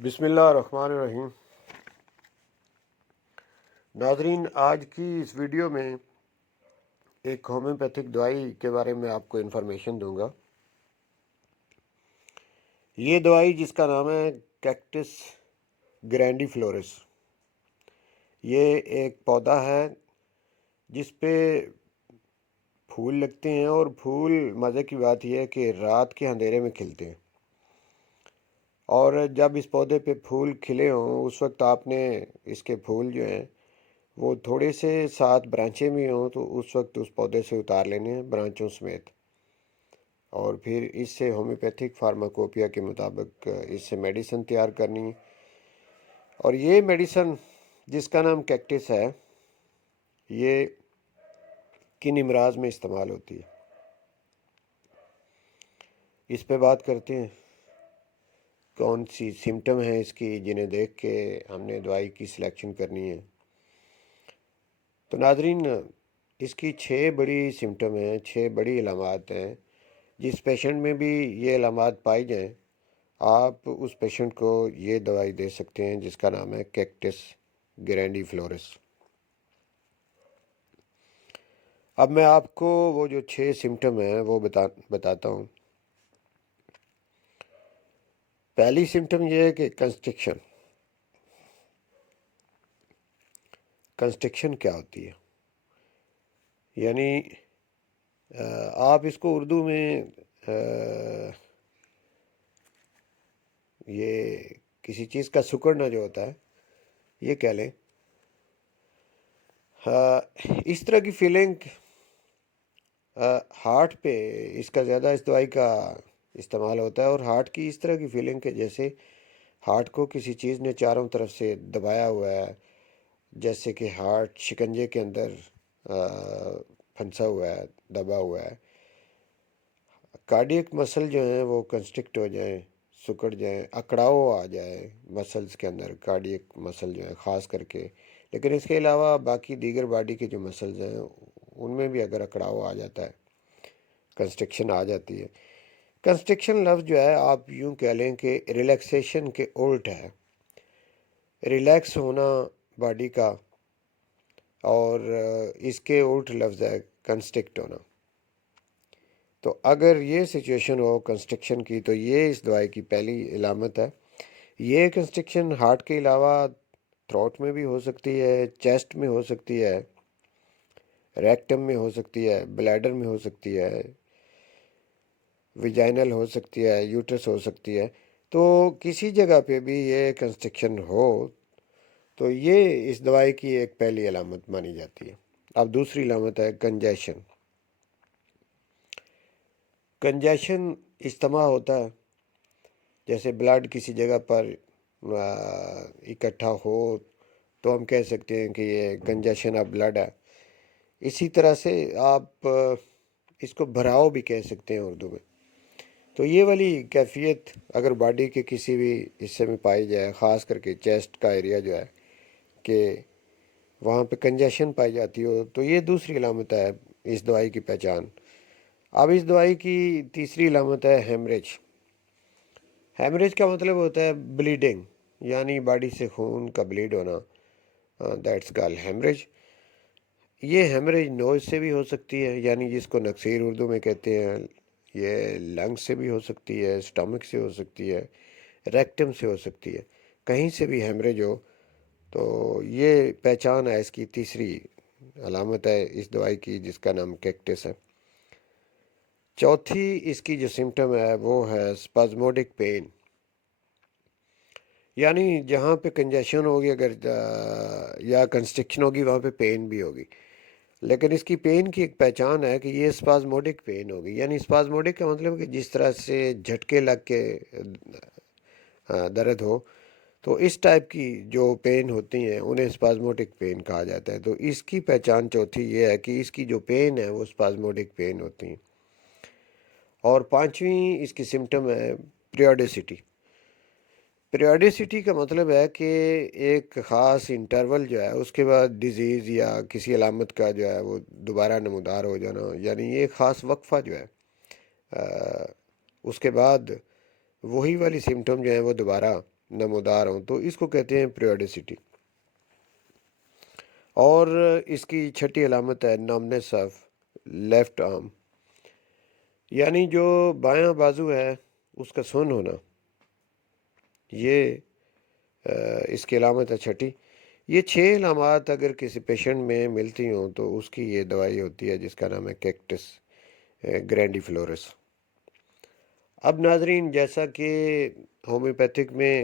بسم اللہ الرحمن الرحیم۔ ناظرین، آج کی اس ویڈیو میں ایک ہومیوپیتھک دوائی کے بارے میں آپ کو انفارمیشن دوں گا۔ یہ دوائی جس کا نام ہے کیکٹس گرینڈیفلورس، یہ ایک پودا ہے جس پہ پھول لگتے ہیں، اور پھول مزے کی بات یہ ہے کہ رات کے اندھیرے میں کھلتے ہیں، اور جب اس پودے پہ پھول کھلے ہوں اس وقت آپ نے اس کے پھول جو ہیں وہ تھوڑے سے ساتھ برانچیں بھی ہوں تو اس وقت اس پودے سے اتار لینے ہیں برانچوں سمیت، اور پھر اس سے ہومیوپیتھک فارماکوپیا کے مطابق اس سے میڈیسن تیار کرنی ہے۔ اور یہ میڈیسن جس کا نام کیکٹس ہے، یہ کن امراض میں استعمال ہوتی ہے، اس پہ بات کرتے ہیں۔ کون سی سمٹم ہیں اس کی جنہیں دیکھ کے ہم نے دوائی کی سلیکشن کرنی ہے؟ تو ناظرین، اس کی 6 بڑی سمٹم ہیں، 6 بڑی علامات ہیں۔ جس پیشنٹ میں بھی یہ علامات پائی جائیں آپ اس پیشنٹ کو یہ دوائی دے سکتے ہیں جس کا نام ہے کیکٹس گرینڈیفلورس۔ اب میں آپ کو وہ جو 6 سمٹم ہیں وہ بتاتا ہوں۔ پہلی سمٹم یہ ہے کہ کنسٹرکشن کیا ہوتی ہے؟ یعنی آپ اس کو اردو میں یہ کسی چیز کا سکڑنا جو ہوتا ہے یہ کہہ لیں۔ اس طرح کی فیلنگ ہارٹ پہ اس کا زیادہ اس دوائی کا استعمال ہوتا ہے، اور ہارٹ کی اس طرح کی فیلنگ کہ جیسے ہارٹ کو کسی چیز نے چاروں طرف سے دبایا ہوا ہے، جیسے کہ ہارٹ شکنجے کے اندر پھنسا ہوا ہے، دبا ہوا ہے۔ کارڈیک مسل جو ہیں وہ کنسٹرکٹ ہو جائیں، سکڑ جائیں، اکڑاؤ آ جائے مسلز کے اندر، کارڈیک مسل جو ہیں خاص کر کے، لیکن اس کے علاوہ باقی دیگر باڈی کے جو مسلز ہیں ان میں بھی اگر اکڑاؤ آ جاتا ہے، کنسٹرکشن آ جاتی ہے۔ کنسٹرکشن لفظ جو ہے آپ یوں کہہ لیں کہ ریلیکسیشن کے الٹ ہے، ریلیکس ہونا باڈی کا، اور اس کے الٹ لفظ ہے کنسٹرکٹ ہونا۔ تو اگر یہ سچویشن ہو کنسٹرکشن کی تو یہ اس دوائی کی پہلی علامت ہے۔ یہ کنسٹرکشن ہارٹ کے علاوہ تھروٹ میں بھی ہو سکتی ہے، چیسٹ میں ہو سکتی ہے، ریکٹم میں ہو سکتی ہے، بلیڈر میں ہو سکتی ہے، ویجائنل ہو سکتی ہے، یوٹرس ہو سکتی ہے۔ تو کسی جگہ پہ بھی یہ کنسٹرکشن ہو تو یہ اس دوائی کی ایک پہلی علامت مانی جاتی ہے۔ اب دوسری علامت ہے کنجیشن۔ کنجیشن اجتماع ہوتا ہے، جیسے بلڈ کسی جگہ پر اکٹھا ہو تو ہم کہہ سکتے ہیں کہ یہ کنجیشن آف بلڈ ہے۔ اسی طرح سے آپ اس کو بھراؤ بھی کہہ سکتے ہیں اردو میں۔ تو یہ والی کیفیت اگر باڈی کے کسی بھی حصے میں پائی جائے، خاص کر کے چیسٹ کا ایریا جو ہے کہ وہاں پہ کنجیشن پائی جاتی ہو، تو یہ دوسری علامت ہے اس دوائی کی پہچان۔ اب اس دوائی کی تیسری علامت ہے ہیمریج۔ ہیمریج کا مطلب ہوتا ہے بلیڈنگ، یعنی باڈی سے خون کا بلیڈ ہونا، دیٹس کال ہیمریج۔ یہ ہیمریج نوز سے بھی ہو سکتی ہے، یعنی جس کو نکسیر اردو میں کہتے ہیں۔ یہ لنگ سے بھی ہو سکتی ہے، سٹمک سے ہو سکتی ہے، ریکٹم سے ہو سکتی ہے، کہیں سے بھی ہیمریج ہو تو یہ پہچان ہے، اس کی تیسری علامت ہے اس دوائی کی جس کا نام کیکٹس ہے۔ چوتھی اس کی جو سمٹم ہے وہ ہے اسپازموڈک پین، یعنی جہاں پہ کنجیشن ہوگی اگر یا کنسٹرکشن ہوگی وہاں پہ پین بھی ہوگی، لیکن اس کی پین کی ایک پہچان ہے کہ یہ اسپازموڈک پین ہوگی۔ یعنی اسپازموڈک کا مطلب کہ جس طرح سے جھٹکے لگ کے درد ہو، تو اس ٹائپ کی جو پین ہوتی ہیں انہیں اسپازموڈک پین کہا جاتا ہے۔ تو اس کی پہچان چوتھی یہ ہے کہ اس کی جو پین ہے وہ اسپازموڈک پین ہوتی ہیں۔ اور پانچویں اس کی سمٹم ہے پیریوڈیسٹی۔ پیریوڈیسٹی کا مطلب ہے کہ ایک خاص انٹرول جو ہے اس کے بعد ڈیزیز یا کسی علامت کا جو ہے وہ دوبارہ نمودار ہو جانا، یعنی یہ خاص وقفہ جو ہے اس کے بعد وہی والی سمٹم جو ہیں وہ دوبارہ نمودار ہوں تو اس کو کہتے ہیں پیریوڈیسٹی۔ اور اس کی چھٹی علامت ہے نمنس آف لیفٹ آرم، یعنی جو بایاں بازو ہے اس کا سن ہونا، یہ اس کی علامت ہے چھٹی۔ یہ 6 علامات اگر کسی پیشنٹ میں ملتی ہوں تو اس کی یہ دوائی ہوتی ہے جس کا نام ہے کیکٹس گرینڈیفلورس۔ اب ناظرین، جیسا کہ ہومیوپیتھک میں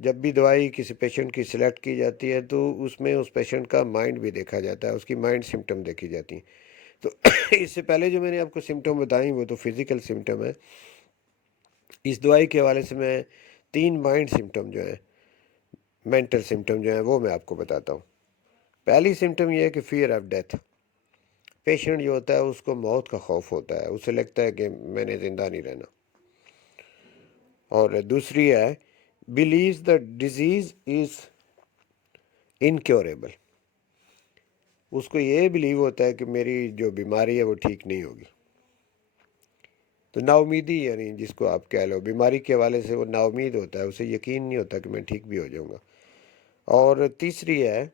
جب بھی دوائی کسی پیشنٹ کی سلیکٹ کی جاتی ہے تو اس میں اس پیشنٹ کا مائنڈ بھی دیکھا جاتا ہے، اس کی مائنڈ سمٹم دیکھی جاتی ہیں۔ تو اس سے پہلے جو میں نے آپ کو سمٹم بتائیں وہ تو فزیکل سمٹم ہے۔ اس دوائی کے حوالے سے میں 3 مائنڈ سمٹم جو ہیں، مینٹل سمٹم جو ہیں وہ میں آپ کو بتاتا ہوں۔ پہلی سمٹم یہ ہے کہ فیئر آف ڈیتھ۔ پیشنٹ جو ہوتا ہے اس کو موت کا خوف ہوتا ہے، اسے لگتا ہے کہ میں نے زندہ نہیں رہنا۔ اور دوسری ہے believes the disease is incurable۔ اس کو یہ بلیو ہوتا ہے کہ میری جو بیماری ہے وہ ٹھیک نہیں ہوگی۔ تو نا امیدی، یعنی جس کو آپ کہہ لو بیماری کے حوالے سے وہ نا امید ہوتا ہے، اسے یقین نہیں ہوتا کہ میں ٹھیک بھی ہو جاؤں گا۔ اور تیسری ہے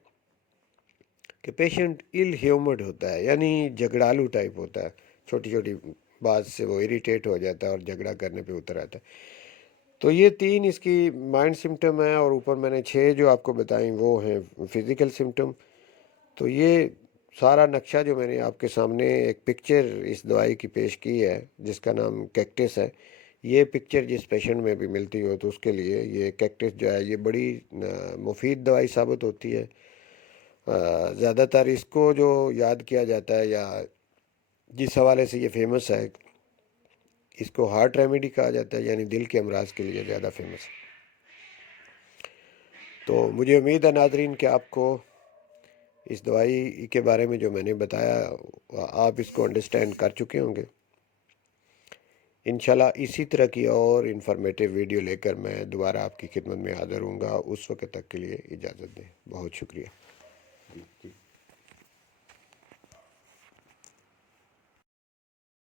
کہ پیشنٹ ال ہیومرڈ ہوتا ہے، یعنی جھگڑالو ٹائپ ہوتا ہے، چھوٹی چھوٹی بات سے وہ اریٹیٹ ہو جاتا ہے اور جھگڑا کرنے پہ اتر آتا ہے۔ تو یہ 3 اس کی مائنڈ سمٹم ہیں، اور اوپر میں نے 6 جو آپ کو بتائیں وہ ہیں فزیکل سمٹم۔ تو یہ سارا نقشہ جو میں نے آپ کے سامنے ایک پکچر اس دوائی کی پیش کی ہے جس کا نام کیکٹس ہے، یہ پکچر جس پیشنٹ میں بھی ملتی ہو تو اس کے لیے یہ کیکٹس جو ہے یہ بڑی مفید دوائی ثابت ہوتی ہے۔ زیادہ تر اس کو جو یاد کیا جاتا ہے یا جس حوالے سے یہ فیمس ہے، اس کو ہارٹ ریمیڈی کہا جاتا ہے، یعنی دل کے امراض کے لیے زیادہ فیمس ہے۔ تو مجھے امید ہے ناظرین کہ آپ کو اس دوائی کے بارے میں جو میں نے بتایا آپ اس کو انڈرسٹینڈ کر چکے ہوں گے۔ انشاءاللہ اسی طرح کی اور انفارمیٹیو ویڈیو لے کر میں دوبارہ آپ کی خدمت میں حاضر ہوں گا۔ اس وقت تک کے لیے اجازت دیں، بہت شکریہ۔